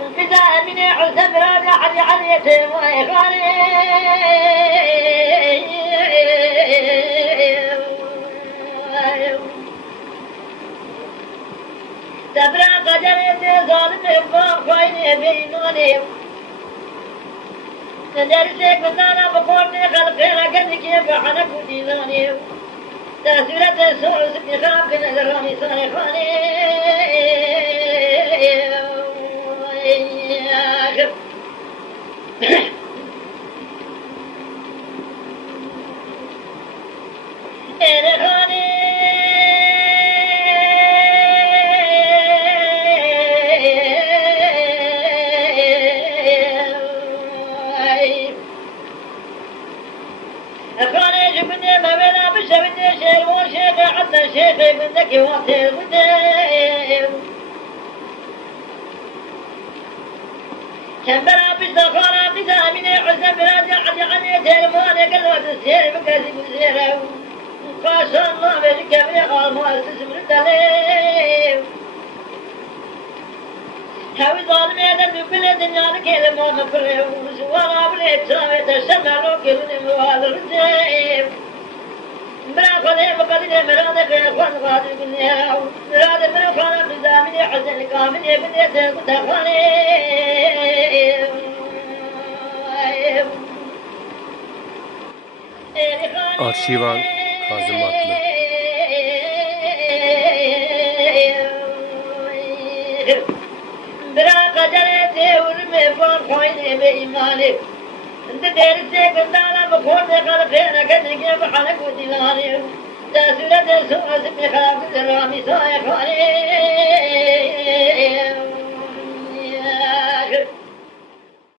الفداء من حسن براد أحد عليته وإخواني تبرق جريت ظالم إبقى خويني بينوني درسك مثالا بقورني خلقنا قد كيف حنك ودينوني تأثيرة السوء سبني خاب نذراني صاني خواني شيخ منك وقتل وديم كمبرا بستخارا بزامن حسن براد عدي عدي تلموني قلوة السير بكذب الزيرو قاسا الله بك بيقال مؤسس من الدليم هاوي ظالم يدد بلد النار كيل موقف وزوانا بلد سامي تسمى روكي لنموال الرزيم براقلي بقدر مراد في اخوان غادر بالنياو مراد من اخوان بزامن حسن كامل ابن يسر تخواني آرشیوان کاظم آتمه براق جليتي ورمي فوق خويني بإيماني انت ديرتي قندالا بخور دي خلقينا كدقي بحلق ودلاني تأثيرة سوء سبني خلاف الرامي سايق خواني